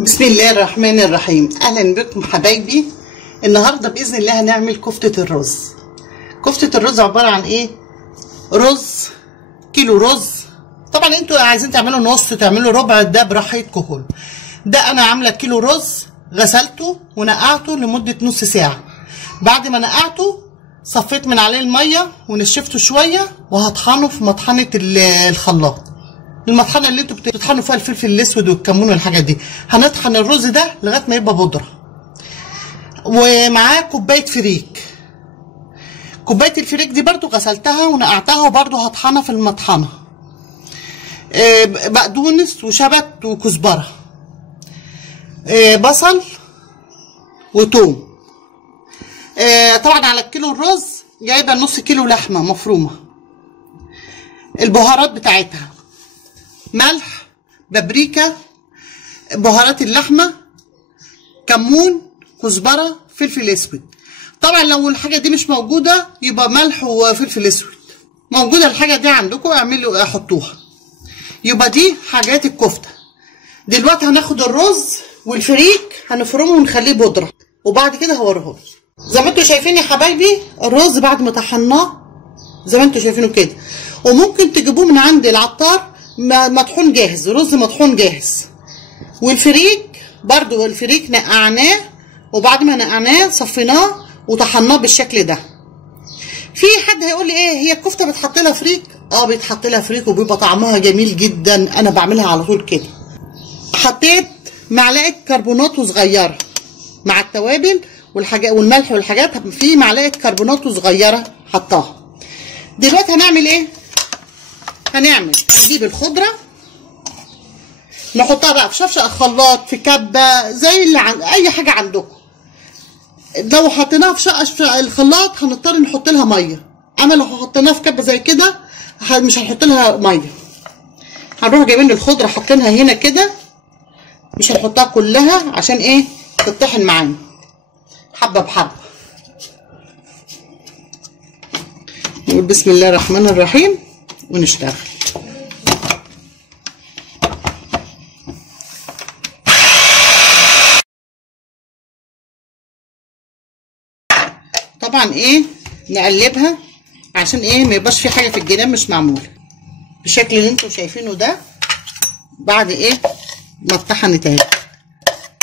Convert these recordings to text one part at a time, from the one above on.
بسم الله الرحمن الرحيم. اهلا بكم حبايبي. النهارده باذن الله هنعمل كفته الرز. كفته الرز عباره عن ايه؟ رز، كيلو رز. طبعا انتوا عايزين تعملوا نص تعملوا ربع، ده براحتكم كله. ده انا عامله كيلو رز، غسلته ونقعته لمده نص ساعه. بعد ما نقعته صفيت من عليه الميه ونشفته شويه وهطحنه في مطحنه الخلاط، المطحنه اللي انتوا بتطحنوا فيها الفلفل الاسود والكمون والحاجات دي. هنطحن الرز ده لغايه ما يبقى بودره، ومعاه كوبايه فريك. كوبايه الفريك دي برضو غسلتها ونقعتها وبرضو هطحنها في المطحنه. بقدونس وشبت وكزبره، بصل وتوم. طبعا على الكيلو الرز جايبه نص كيلو لحمه مفرومه. البهارات بتاعتها ملح، بابريكا، بهارات اللحمه، كمون، كزبره، فلفل اسود. طبعا لو الحاجه دي مش موجوده يبقى ملح وفلفل اسود. موجوده الحاجه دي عندكم اعملوا حطوها. يبقى دي حاجات الكفته. دلوقتي هناخد الرز والفريك هنفرمه ونخليه بودره، وبعد كده هوريهولكم. زي ما انتوا شايفين يا حبايبي الرز بعد ما طحناه زي ما انتوا شايفينه كده، وممكن تجيبوه من عند العطار مطحون جاهز، رز مطحون جاهز. والفريك برضو الفريك نقعناه، وبعد ما نقعناه صفيناه وطحناه بالشكل ده. في حد هيقول لي ايه هي الكفته بتحط لها فريك؟ بيتحط لها فريك وبيبقى طعمها جميل جدا. انا بعملها على طول كده. حطيت معلقه كربونات صغيره مع التوابل والحاجات والملح والحاجات، في معلقه كربونات صغيره حطاها. دلوقتي هنعمل ايه؟ هنجيب الخضره نحطها بقى في شفشق خلاط، في كبه، زي اللي اي حاجه عندكم. لو حطيناها في شفشق الخلاط هنضطر نحط لها ميه، اما لو حطيناها في كبه زي كده مش هنحط لها ميه. هنروح جايبين الخضره حاطينها هنا كده، مش هنحطها كلها عشان ايه؟ تطحن معانا حبه بحبه. نقول بسم الله الرحمن الرحيم ونشتغل. طبعا ايه نقلبها عشان ايه ما يبقاش في حاجه في الجناب مش معموله بالشكل اللي انتوا شايفينه ده. بعد ايه ما اتطحنت اهي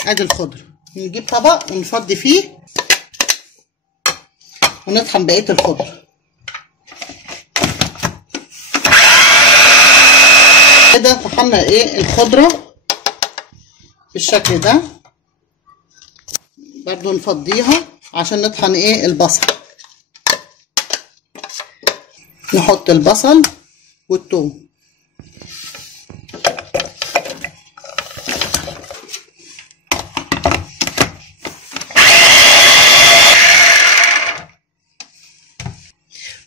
ادي الخضره، نجيب طبق ونفضي فيه ونطحن بقيه الخضره كده. طحنا ايه الخضره بالشكل ده. برضو نفضيها عشان نطحن ايه البصل. نحط البصل والثوم،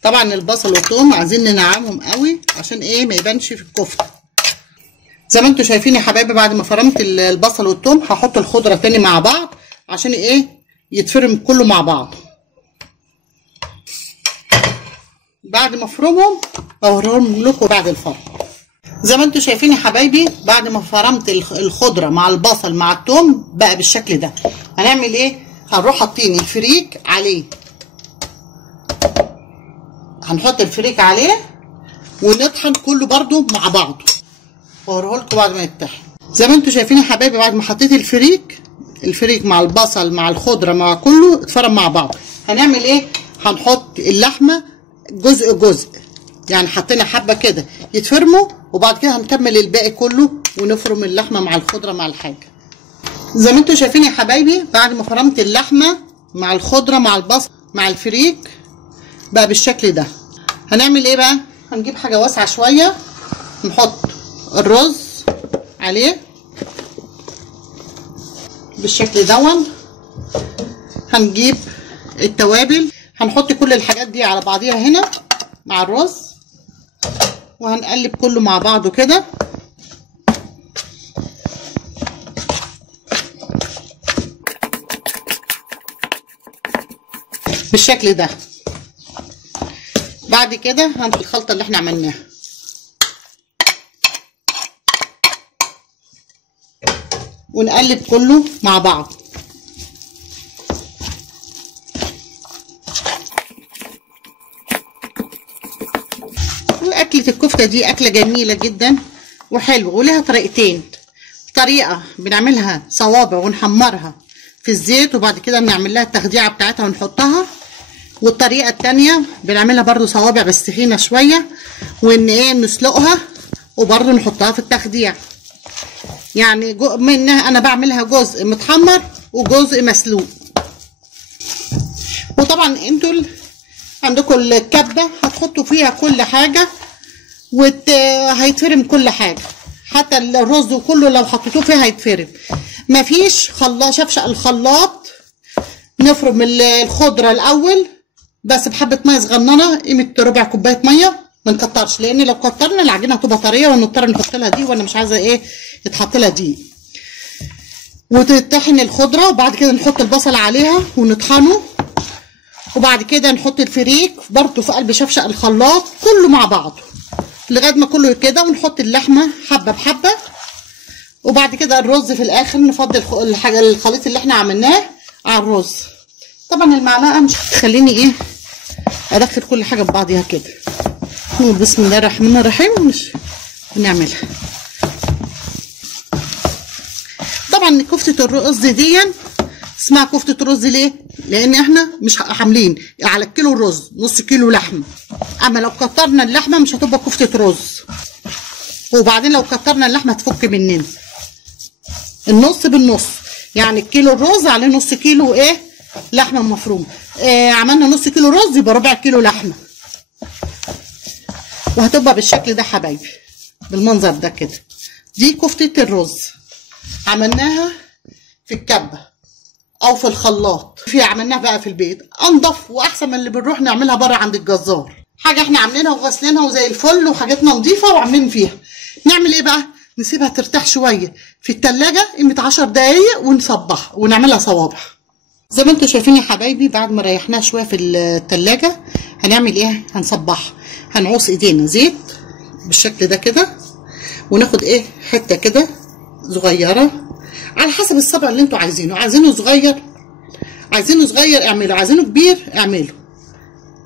طبعا البصل والثوم عايزين ننعمهم قوي عشان ايه ما يبانش في الكفته. زي ما انتوا شايفين يا حبايبي بعد ما فرمت البصل والثوم هحط الخضره تاني مع بعض عشان ايه يتفرم كله مع بعض. بعد ما افرمهم اوريهم لكم بعد الفرم. زي ما انتوا شايفين يا حبايبي بعد ما فرمت الخضره مع البصل مع الثوم بقى بالشكل ده. هنعمل ايه؟ هنروح حاطين الفريك عليه، هنحط الفريك عليه ونطحن كله برضو مع بعضه واوريهولكم بعد ما يتطحن. زي ما انتوا شايفين يا حبايبي بعد ما حطيت الفريك مع البصل مع الخضره مع كله اتفرم مع بعض. هنعمل ايه؟ هنحط اللحمه جزء جزء، يعني حطينا حبه كده يتفرموا، وبعد كده هنكمل الباقي كله ونفرم اللحمه مع الخضره مع الحاجه. زي ما انتوا شايفين يا حبايبي بعد ما فرمت اللحمه مع الخضره مع البصل مع الفريك بقى بالشكل ده. هنعمل ايه بقى؟ هنجيب حاجه واسعه شويه نحط الرز عليه بالشكل دون. هنجيب التوابل، هنحط كل الحاجات دي على بعضيها هنا مع الرز وهنقلب كله مع بعضه كده. بالشكل ده. بعد كده هنحط الخلطه اللي احنا عملناها ونقلب كله مع بعض. واكلة الكفتة دي اكلة جميلة جدا وحلوة، ولها طريقتين. طريقة بنعملها صوابع ونحمرها في الزيت وبعد كده بنعمل لها التخديعة بتاعتها ونحطها، والطريقة التانية بنعملها برضو صوابع بس تخينة شوية، وان ايه نسلقها وبرضو نحطها في التخديع. يعني منها انا بعملها جزء متحمر وجزء مسلوق. وطبعا انتوا عندكم الكبة هتحطوا فيها كل حاجة وهيتفرم كل حاجة، حتى الرز وكله لو حطيتوه فيها هيتفرم. مفيش خلاط، شفشق الخلاط. نفرم الخضرة الاول بس بحبة مية صغننة، قيمة ربع كوباية مية، ما نكترش، لان لو كترنا العجينة هتبقى طرية ونضطر نحط لها دي، وانا مش عايزة ايه يتحط لها دي. وتطحن الخضرة وبعد كده نحط البصل عليها ونطحنه، وبعد كده نحط الفريك برضه في قلب شفشق الخلاط كله مع بعضه لغايه ما كله كده، ونحط اللحمه حبه بحبه، وبعد كده الرز في الاخر نفضل الخليط اللي احنا عملناه على الرز. طبعا المعلقه مش هتخليني ايه ادخل كل حاجه في بعضها كده. نقول بسم الله الرحمن الرحيم ونعملها. طبعا كفته الرز دي اسمها كفتة الرز ليه؟ لأن احنا مش عاملين على الكيلو الرز نص كيلو لحمة، أما لو كترنا اللحمة مش هتبقى كفتة رز. وبعدين لو كترنا اللحمة تفك مننا. النص بالنص، يعني الكيلو الرز عليه نص كيلو ايه؟ لحمة مفرومة. عملنا نص كيلو رز يبقى ربع كيلو لحمة. وهتبقى بالشكل ده حبايبي، بالمنظر ده كده. دي كفتة الرز عملناها في الكبة او في الخلاط، في عملناها بقى في البيت انضف واحسن من اللي بنروح نعملها بره عند الجزار. حاجه احنا عاملينها وغسلينها وزي الفل وحاجاتنا نظيفه وعاملين فيها. نعمل ايه بقى؟ نسيبها ترتاح شويه في التلاجة قيمه 10 دقايق ونصبحها ونعملها صوابع. زي ما انتم شايفين يا حبايبي، بعد ما ريحناها شويه في التلاجة هنعمل ايه؟ هنصبحها. هنعوص ايدينا زيت بالشكل ده كده، وناخد ايه حته كده صغيره على حسب الصبع اللي انتوا عايزينه. عايزينه صغير اعمله، عايزينه كبير اعمله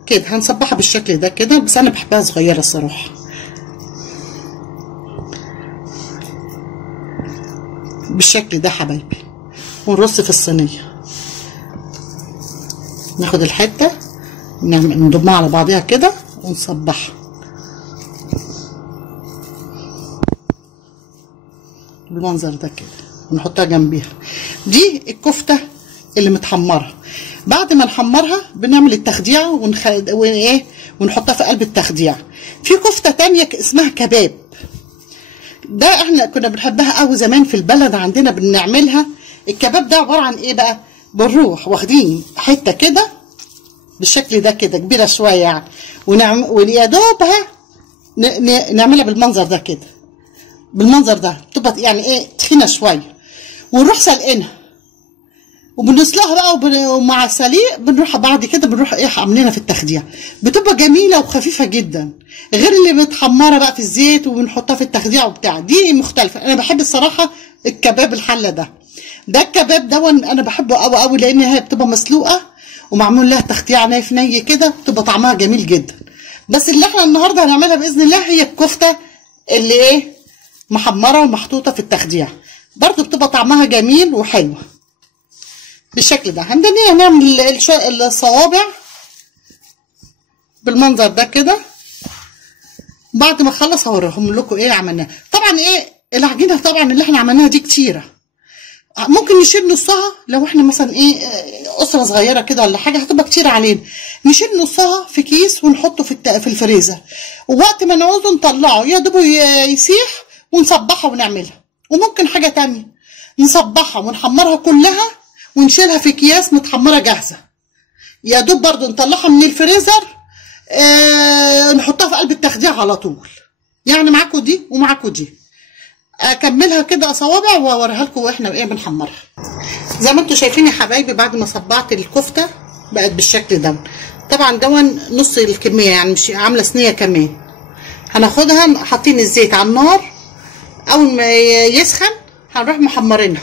كده. هنصبحها بالشكل ده كده، بس انا بحبها صغيره الصراحه. بالشكل ده حبايبي، ونرص في الصينيه. ناخد الحته نضمها على بعضها كده ونصبحها بالمنظر ده كده ونحطها جنبيها. دي الكفته اللي متحمره. بعد ما نحمرها بنعمل التخديعه ونحطها في قلب التخديعه. في كفته تانية اسمها كباب، ده احنا كنا بنحبها قوي زمان في البلد عندنا بنعملها. الكباب ده عباره عن ايه بقى؟ بنروح واخدين حته كده بالشكل ده كده كبيره شويه يعني، ويا دوبها نعملها بالمنظر ده كده، بالمنظر ده بتبقى يعني ايه تخينه شويه، ونروح سلقينها وبنسلقها بقى، ومع السليق بنروح بعد كده بنروح ايه عاملينها في التخديع. بتبقى جميله وخفيفه جدا، غير اللي متحمره بقى في الزيت وبنحطها في التخديع وبتاع. دي مختلفه. انا بحب الصراحه الكباب الحله ده الكباب ده انا بحبه قوي قوي، لان هي بتبقى مسلوقه ومعمول لها تخديع ناي في ني كده، بتبقى طعمها جميل جدا. بس اللي احنا النهارده هنعملها باذن الله هي الكفته اللي ايه محمره ومحطوطه في التخديع، برضو بتبقى طعمها جميل وحلوه بالشكل ده. هنعمل الصوابع بالمنظر ده كده. بعد ما اخلص هوريهم لكم ايه عملناه. طبعا ايه العجينه طبعا اللي احنا عملناها دي كتيره، ممكن نشيل نصها لو احنا مثلا ايه اسره صغيره كده ولا حاجه هتبقى كتير علينا. نشيل نصها في كيس ونحطه في الفريزر، ووقت ما نعوزه نطلعه يا دوب يسيح ونصبحها ونعملها. وممكن حاجه تانية نصبحها ونحمرها كلها ونشيلها في اكياس متحمره جاهزه، يا دوب برضو نطلعها من الفريزر نحطها في قلب التخديع على طول. يعني معاكم دي ومعاكم دي. اكملها كده صوابع واوريها لكم واحنا ايه بنحمرها. زي ما انتم شايفين يا حبايبي، بعد ما صبعت الكفته بقت بالشكل ده. طبعا دون نص الكميه، يعني مش عامله صينيه كمان. هناخدها حاطين الزيت على النار، اول ما يسخن هنروح محمرينها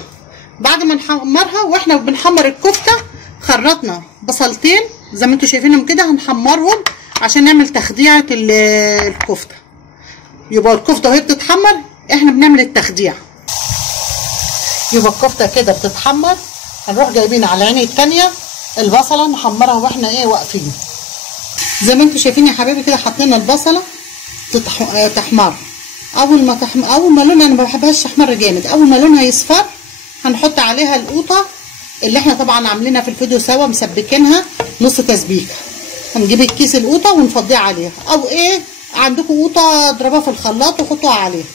بعد ما نحمرها واحنا بنحمر الكفته خرطنا بصلتين زي ما انتوا شايفينهم كده، هنحمرهم عشان نعمل تخديعه الكفته. يبقى الكفته وهي بتتحمر احنا بنعمل التخديع. يبقى الكفته كده بتتحمر، هنروح جايبين على العين التانيه البصله نحمرها واحنا ايه واقفين. زي ما انتوا شايفين يا حبايبي كده حطينا البصله تحمر. اول ما لونها، انا ما بحبهاش تحمر جامد، اول ما لونها يصفر هنحط عليها القوطه اللي احنا طبعا عاملينها في الفيديو سوا، مسبكينها نص تسبيكه. هنجيب الكيس القوطه ونفضيها عليها، او ايه عندكم قوطه اضربوها في الخلاط وحطوها عليها.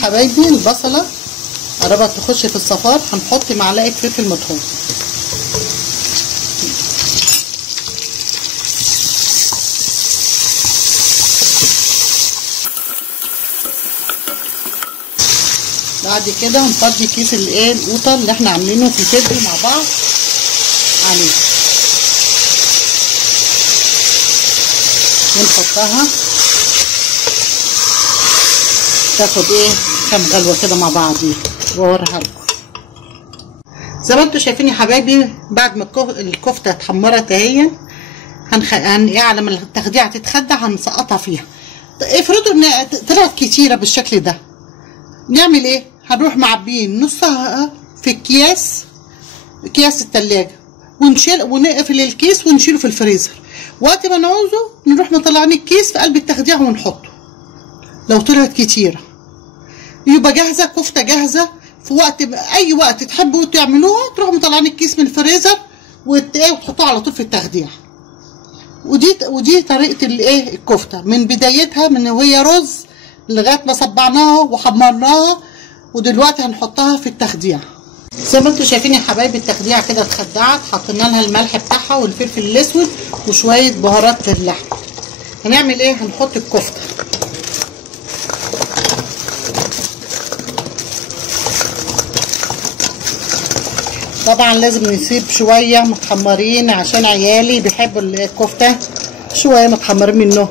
حبايبي البصله قربت تخش في الصفار، هنحط معلقه فلفل مطحون. بعد كده هنفضي كيس القوطه اللي احنا عاملينه في الفيديو مع بعض عليه، ونحطها تاخد كام غلوه كده مع بعضيها واوريها لكم. زي ما انتوا شايفين يا حبايبي بعد ما الكفته اتحمرت اهي، على ما التخديعه تتخدع هنسقطها فيها. افرضوا ان طلعت كتيره بالشكل ده، نعمل ايه؟ هنروح معبيين نصها في اكياس التلاجة، ونقفل الكيس ونشيله في الفريزر. وقت ما نعوزه نروح مطلعين الكيس في قلب التخديع ونحطه. لو طلعت كتيره يبقى جاهزه، كفته جاهزه في اي وقت تحبوا تعملوها، تروحوا مطلعين الكيس من الفريزر وتحطوه على طول في التخديع. ودي طريقه الكفته من بدايتها، من وهي رز لغايه ما صبعناها وحمرناها، ودلوقتي هنحطها في التخديع. زي ما انتوا شايفين يا حبايبي التخديعه كده اتخدعت، حطينا لها الملح بتاعها والفلفل الاسود وشويه بهارات اللحم. هنعمل ايه؟ هنحط الكفته. طبعا لازم نسيب شويه متحمرين عشان عيالي بيحبوا الكفته شويه متحمرين منه.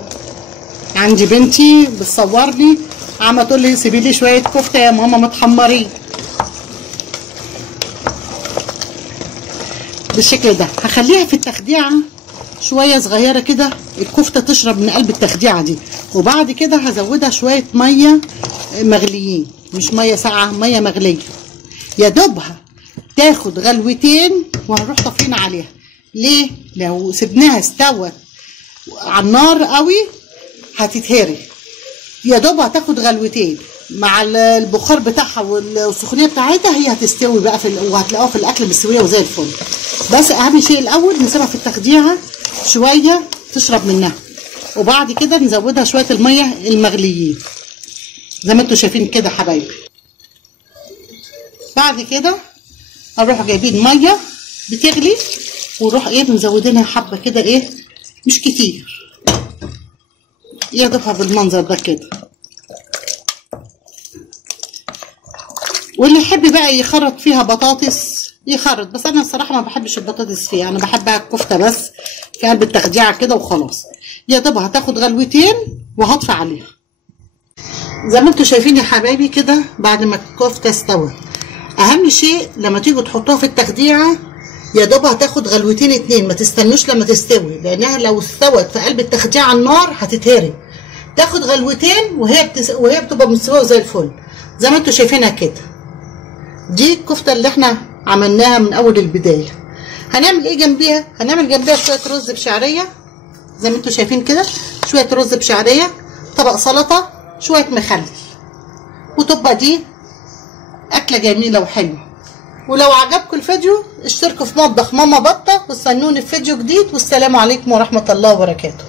عندي بنتي بتصورني عم تقول لي سيبي لي شويه كفته يا ماما متحمرين بالشكل ده. هخليها في التخديعه شويه صغيره كده، الكفته تشرب من قلب التخديعه دي، وبعد كده هزودها شويه ميه مغليين، مش ميه ساقعه، ميه مغليه يا دوبها تاخد غلوتين، وهنروح طافين عليها. ليه؟ لو سبناها استوت على النار قوي هتتهري، يا دوب هتاخد غلوتين مع البخار بتاعها والسخونيه بتاعتها، هي هتستوي بقى وهتلاقوها في الاكل مستويه وزي الفل. بس اهم شيء الاول نسيبها في التخديعه شويه تشرب منها، وبعد كده نزودها شويه الميه المغليين زي ما انتوا شايفين كده حبايبي. بعد كده هنروح جايبين ميه بتغلي ونروح مزودينها حبه كده مش كتير، يضيفها بالمنظر ده كده. واللي يحب بقى يخرط فيها بطاطس يخرط، بس انا الصراحه ما بحبش البطاطس فيها، انا بحبها الكفته بس في قلب التخديعه كده وخلاص. يا دوب هتاخد غلوتين وهطفي عليها. زي ما انتوا شايفين يا حبايبي كده بعد ما الكفته استوت، اهم شيء لما تيجوا تحطوها في التخديعه يا دوب هتاخد غلوتين اتنين، ما تستنوش لما تستوي، لانها لو استوت في قلب التخديعه على النار هتتهري. تاخد غلوتين وهي بتبقى مستويه زي الفل زي ما انتوا شايفينها كده. دي الكفته اللي احنا عملناها من اول البدايه. هنعمل ايه جنبيها؟ هنعمل جنبيها شويه رز بشعريه زي ما انتوا شايفين كده، شويه رز بشعريه، طبق سلطه، شويه مخلل، وتبقى دي اكله جميله وحلوه. ولو عجبكم الفيديو اشتركوا في مطبخ ماما بطه، واستنوني في فيديو جديد، والسلام عليكم ورحمه الله وبركاته.